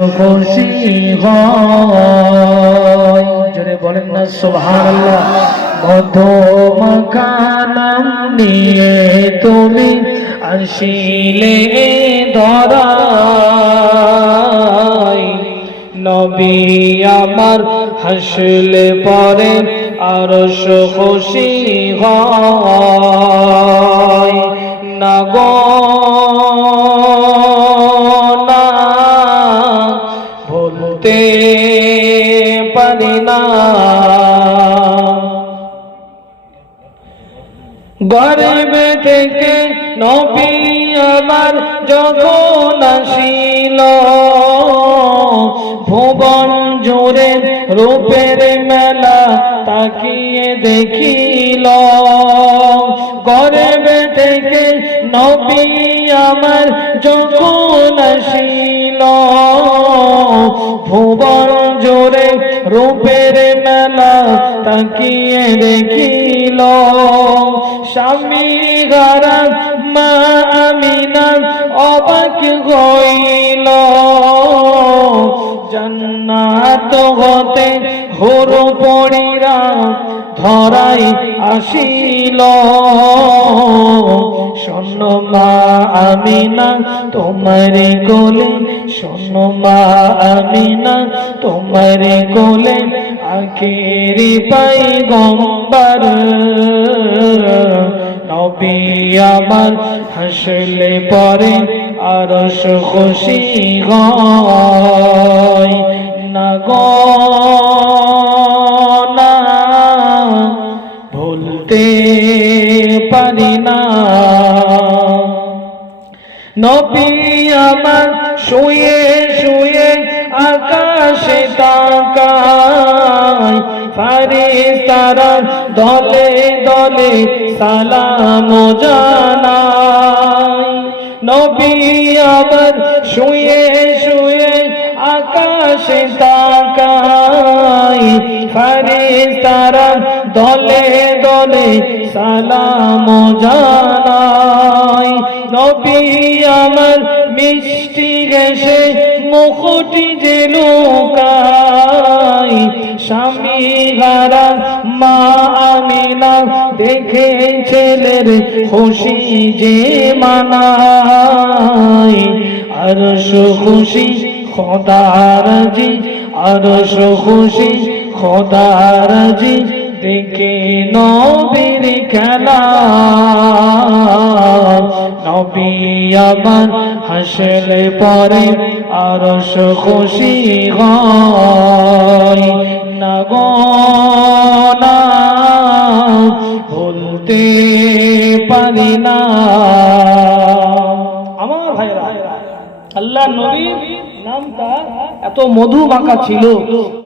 খুশি হয়। জোরে বলেন না, সুবহানাল্লাহ। মধুমাখানাম নিয়ে তুমি আসিলে ধরাই নবী আমার হাসলে পরে আরশ খুশি হয়। না গো ভুলতে পারি না। গরিবে থেকে নবী আমার যখন আসিল, ভুবন জুড়ে রূপের মেলা তাকিয়ে দেখিল। গরিবে থেকে নবী আমার যখন আসিল ভুবন জোরে রূপের মেলা তাকিয়ে দেখিল, স্বামী গারা মা আমিনা, অবাক হইল। জান্নাত হতে হরু পড়িরা ধরাই আসিল। শোন মা আমিনা, তোমার কোলে, শোন মা আমিনা, তোমার কোলে আখেরি পাই গম্বার আমার হাসলে পরে আরশ খুশি হয় ভুলতে পারি না। নবী আমার শুয়ে শুয়ে আকাশে তাকায় ফারিস্তারা দলে দলে সালাম জানায়। নবী আমার শুয়ে শুয়ে আকাশে তাকায় ফারিস্তারা দলে দলে সালাম জানায় নবী আমার মিষ্টি গেছে মুখটি যে লোকাই, স্বামী হারা মা আমিনা দেখে ছেলের খুশি যে মানাই। আর খুশি খোদার জি আর খুশি খোদার জি দেখে নবীর খেলা। নবী আমার হাসলে পরে আরশ খুশি হয়। না গো, না, ভুলতে পারি না। আমার ভাইরা, আল্লাহ নবীর নামটা এত মধু মাখা ছিল।